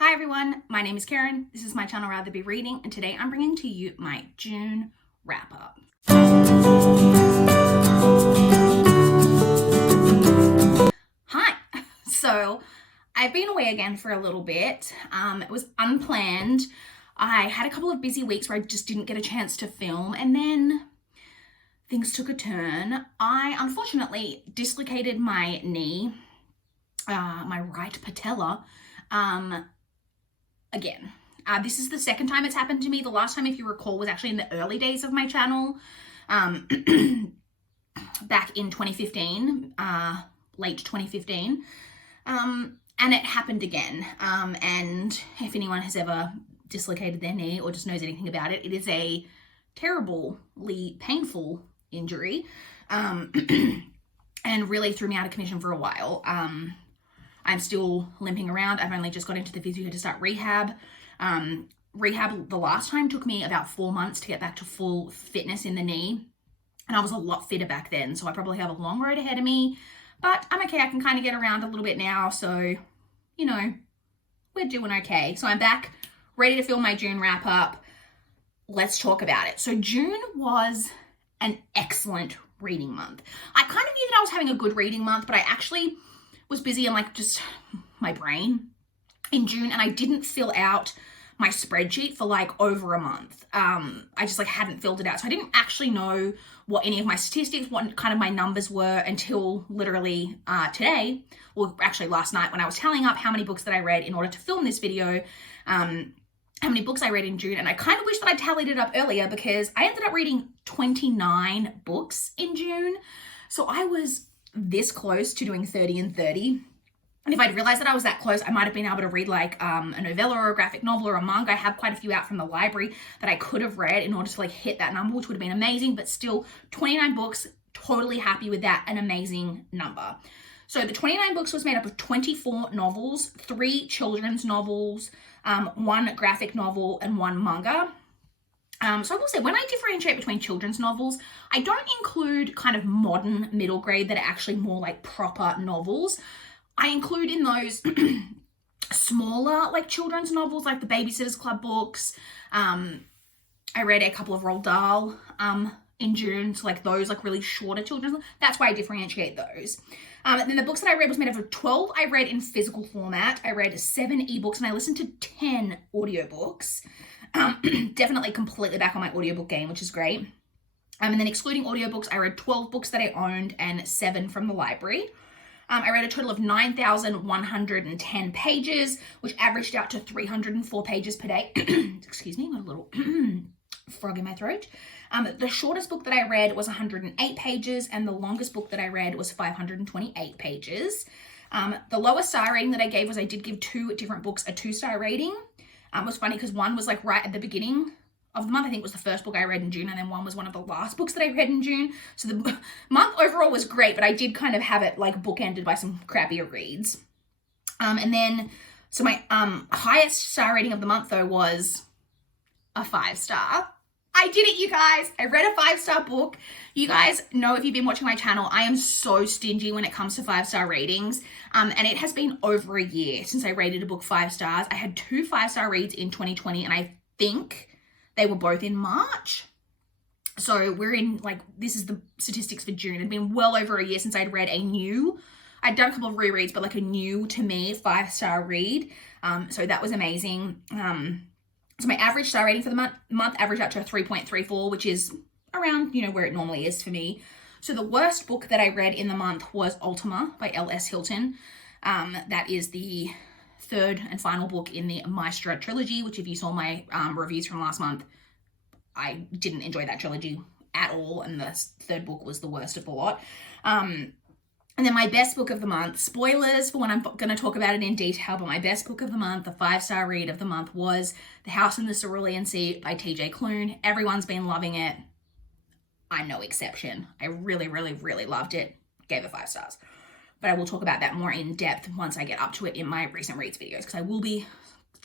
Hi everyone, my name is Karen, this is my channel RatherBeReading, and today I'm bringing to you my June wrap up. Hi! So I've been away again for a little bit. It was unplanned. I had a couple of busy weeks where I just didn't get a chance to film, and then things took a turn. I unfortunately dislocated my knee, my right patella, again. This is the second time it's happened to me. The last time, if you recall, was actually in the early days of my channel, back in 2015, late 2015, and it happened again. And if anyone has ever dislocated their knee or just knows anything about it, it is a terribly painful injury, and really threw me out of commission for a while. I'm still limping around. I've only just got into the physio to start rehab. Rehab the last time took me about 4 months to get back to full fitness in the knee. And I was a lot fitter back then, so I probably have a long road ahead of me. But I'm okay. I can kind of get around a little bit now. So, you know, we're doing okay. So I'm back, ready to film my June wrap up. Let's talk about it. So June was an excellent reading month. I kind of knew that I was having a good reading month, but I actually was busy in just my brain in June, and I didn't fill out my spreadsheet for over a month. I just hadn't filled it out. So I didn't actually know what any of my statistics, what kind of my numbers were until literally today, or actually last night, when I was tallying up how many books that I read in order to film this video, how many books I read in June. And I kind of wish that I tallied it up earlier, because I ended up reading 29 books in June. So I was this close to doing 30 and 30. And if I'd realized that I was that close, I might have been able to read a novella or a graphic novel or a manga. I have quite a few out from the library that I could have read in order to hit that number, which would have been amazing. But still, 29 books, totally happy with that, an amazing number. So the 29 books was made up of 24 novels, 3 children's novels, 1 graphic novel, and 1 manga. So I will say, when I differentiate between children's novels, I don't include kind of modern middle grade that are actually more proper novels. I include in those smaller children's novels, like the Babysitter's Club books. I read a couple of Roald Dahl in June, so those really shorter children's. That's why I differentiate those. And then the books that I read was made up of 12 I read in physical format. I read 7 ebooks, and I listened to 10 audiobooks. Definitely completely back on my audiobook game, which is great. And then excluding audiobooks, I read 12 books that I owned and 7 from the library. I read a total of 9,110 pages, which averaged out to 304 pages per day. Excuse me, got a little frog in my throat. The shortest book that I read was 108 pages, and the longest book that I read was 528 pages. The lowest star rating that I gave was, I did give 2 different books a 2-star rating. It was funny because one was right at the beginning of the month. I think it was the first book I read in June, and then one was one of the last books that I read in June. So the month overall was great, but I did kind of have it bookended by some crappier reads. And then, so my highest star rating of the month though was a 5-star. I did it, you guys. I read a 5-star book. You guys know, if you've been watching my channel, I am so stingy when it comes to 5-star ratings. And it has been over a year since I rated a book 5 stars. I had 2 5-star reads in 2020, and I think they were both in March. So we're in, this is the statistics for June. It had been well over a year since I'd read I'd done a couple of rereads, but a new to me 5-star read. So that was amazing. So my average star rating for the month averaged out to a 3.34, which is around, where it normally is for me. So the worst book that I read in the month was Ultima by L.S. Hilton. That is the 3rd and final book in the Maestra trilogy, which, if you saw my reviews from last month, I didn't enjoy that trilogy at all, and the 3rd book was the worst of the lot. And then my best book of the month, spoilers for when I'm going to talk about it in detail, but my best book of the month, the 5-star read of the month, was The House in the Cerulean Sea by TJ Klune. Everyone's been loving it. I'm no exception. I really, really, really loved it. Gave it 5 stars. But I will talk about that more in depth once I get up to it in my recent reads videos, because I will be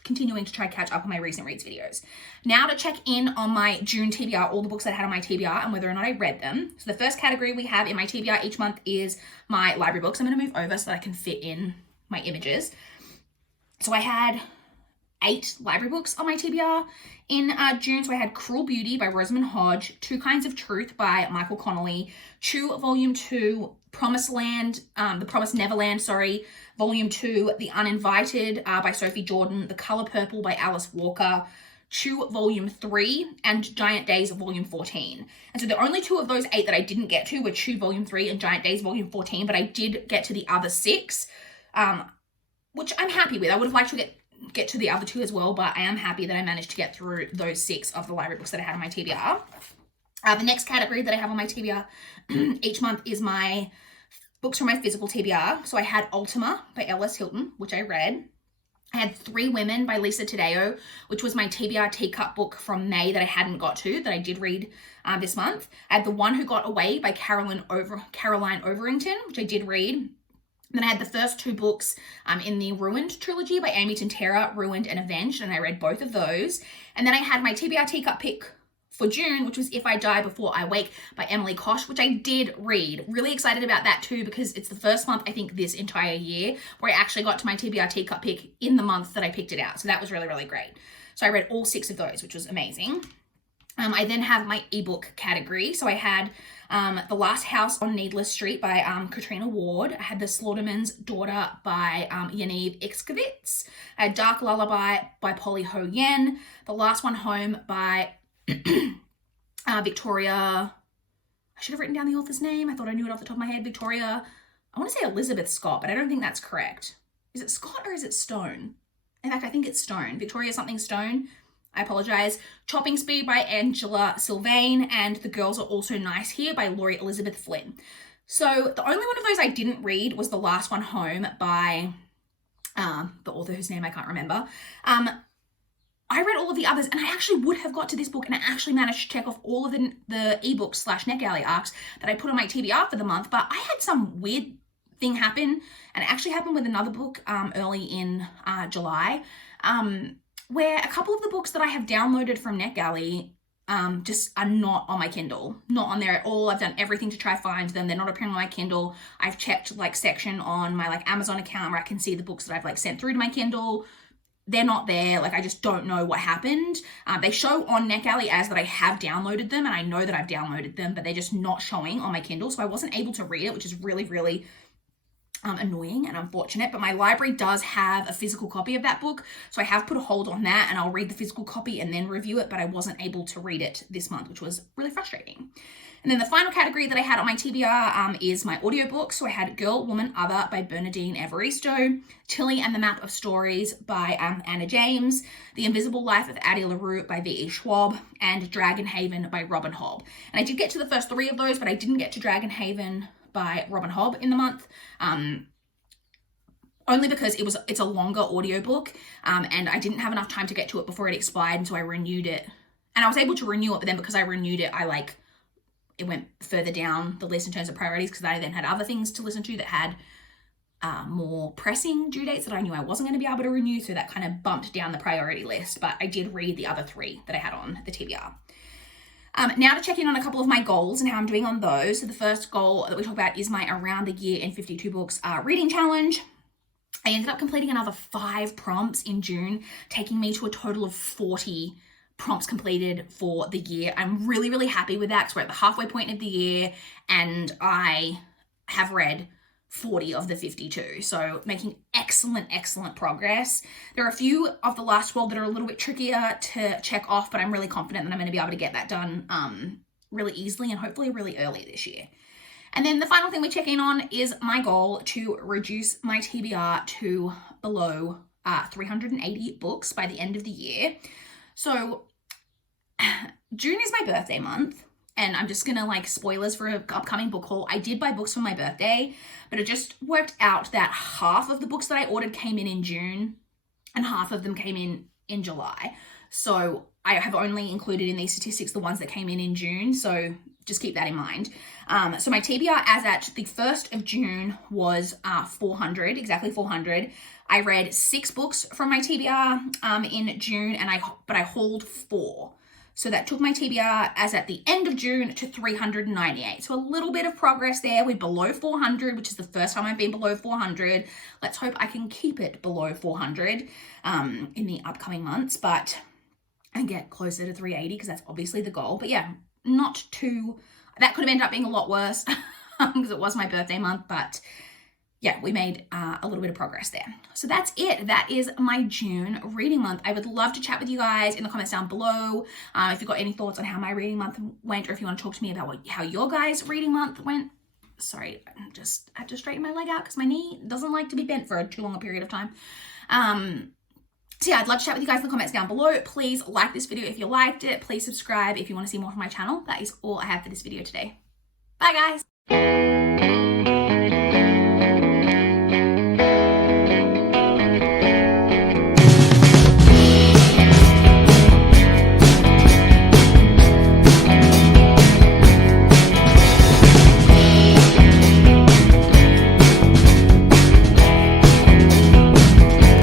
continuing to try to catch up on my recent reads videos. Now to check in on my June TBR, all the books that I had on my TBR and whether or not I read them. So the first category we have in my TBR each month is my library books. I'm going to move over so that I can fit in my images. So I had 8 library books on my TBR in June. So I had Cruel Beauty by Rosamund Hodge, Two Kinds of Truth by Michael Connolly, Chew Volume 2, The Promised Neverland, Volume 2, The Uninvited by Sophie Jordan, The Color Purple by Alice Walker, Chew Volume 3, and Giant Days Volume 14. And so the only 2 of those 8 that I didn't get to were Chew Volume 3 and Giant Days Volume 14, but I did get to the other 6, which I'm happy with. I would have liked to get to the other 2 as well, but I am happy that I managed to get through those 6 of the library books that I had on my TBR. The next category that I have on my TBR each month is my books from my physical TBR. So I had Ultima by L.S. Hilton, which I read. I had 3 Women by Lisa Taddeo, which was my TBR teacup book from May that I hadn't got to, that I did read this month. I had The One Who Got Away by Caroline Overington, which I did read. Then I had the first 2 books in the Ruined trilogy by Amy Tintera, Ruined and Avenged, and I read both of those. And then I had my TBR teacup pick for June, which was If I Die Before I Wake by Emily Kosh, which I did read. Really excited about that too, because it's the first month, I think, this entire year where I actually got to my TBR teacup pick in the month that I picked it out. So that was really, really great. So I read all 6 of those, which was amazing. I then have my ebook category. So I had The Last House on Needless Street by Katrina Ward. I had The Slaughterman's Daughter by Yaniv Ikskovitz. I had Dark Lullaby by Polly Ho Yen. The Last One Home by Victoria, I should have written down the author's name. I thought I knew it off the top of my head. Victoria, I want to say Elizabeth Scott, but I don't think that's correct. Is it Scott or is it Stone? In fact, I think it's Stone. Victoria something Stone. I apologize. Chopping Speed by Angela Sylvain, and The Girls Are Also Nice Here by Laurie Elizabeth Flynn. So the only one of those I didn't read was The Last One Home by the author whose name I can't remember. I read all of the others, and I actually would have got to this book, and I actually managed to check off all of the ebooks / NetGalley arcs that I put on my TBR for the month, but I had some weird thing happen, and it actually happened with another book early in July, where a couple of the books that I have downloaded from NetGalley just are not on my Kindle, not on there at all. I've done everything to try find them. They're not appearing on my Kindle. I've checked section on my Amazon account where I can see the books that I've sent through to my Kindle. They're not there. I just don't know what happened. They show on NetGalley as that I have downloaded them, and I know that I've downloaded them, but they're just not showing on my Kindle. So I wasn't able to read it, which is really, really annoying and unfortunate. But my library does have a physical copy of that book. So I have put a hold on that, and I'll read the physical copy and then review it, but I wasn't able to read it this month, which was really frustrating. And then the final category that I had on my TBR is my audiobooks. So I had Girl, Woman, Other by Bernadine Evaristo, Tilly and the Map of Stories by Anna James, The Invisible Life of Addie LaRue by V.E. Schwab, and Dragonhaven by Robin Hobb. And I did get to the first 3 of those, but I didn't get to Dragonhaven by Robin Hobb in the month. Only because it's a longer audiobook, and I didn't have enough time to get to it before it expired, and so I renewed it. And I was able to renew it, but then because I renewed it, it went further down the list in terms of priorities, because I then had other things to listen to that had more pressing due dates that I knew I wasn't going to be able to renew, so that kind of bumped down the priority list. But I did read the other 3 that I had on the TBR. Now to check in on a couple of my goals and how I'm doing on those. So the first goal that we talk about is my Around the Year in 52 Books reading challenge. I ended up completing another 5 prompts in June, taking me to a total of 40 prompts completed for the year. I'm really, really happy with that because we're at the halfway point of the year and I have read 40 of the 52. So making excellent, excellent progress. There are a few of the last 12 that are a little bit trickier to check off, but I'm really confident that I'm going to be able to get that done really easily and hopefully really early this year. And then the final thing we check in on is my goal to reduce my TBR to below 380 books by the end of the year. So June is my birthday month, and I'm just gonna spoilers for an upcoming book haul. I did buy books for my birthday, but it just worked out that half of the books that I ordered came in June and half of them came in July. So I have only included in these statistics the ones that came in June, so just keep that in mind. So my TBR as at the 1st of June was 400, exactly 400. I read 6 books from my TBR in June, but I hauled 4. So that took my TBR as at the end of June to 398. So a little bit of progress there. We're below 400, which is the first time I've been below 400. Let's hope I can keep it below 400 in the upcoming months, and get closer to 380 because that's obviously the goal. But yeah, not too, that could have ended up being a lot worse because it was my birthday month, but yeah, we made a little bit of progress there. So that's it. That is my June reading month. I would love to chat with you guys in the comments down below. If you've got any thoughts on how my reading month went, or if you want to talk to me about how your guys' reading month went. Sorry, I had to straighten my leg out because my knee doesn't like to be bent for too long a period of time. So yeah, I'd love to chat with you guys in the comments down below. Please like this video if you liked it. Please subscribe if you want to see more from my channel. That is all I have for this video today. Bye guys.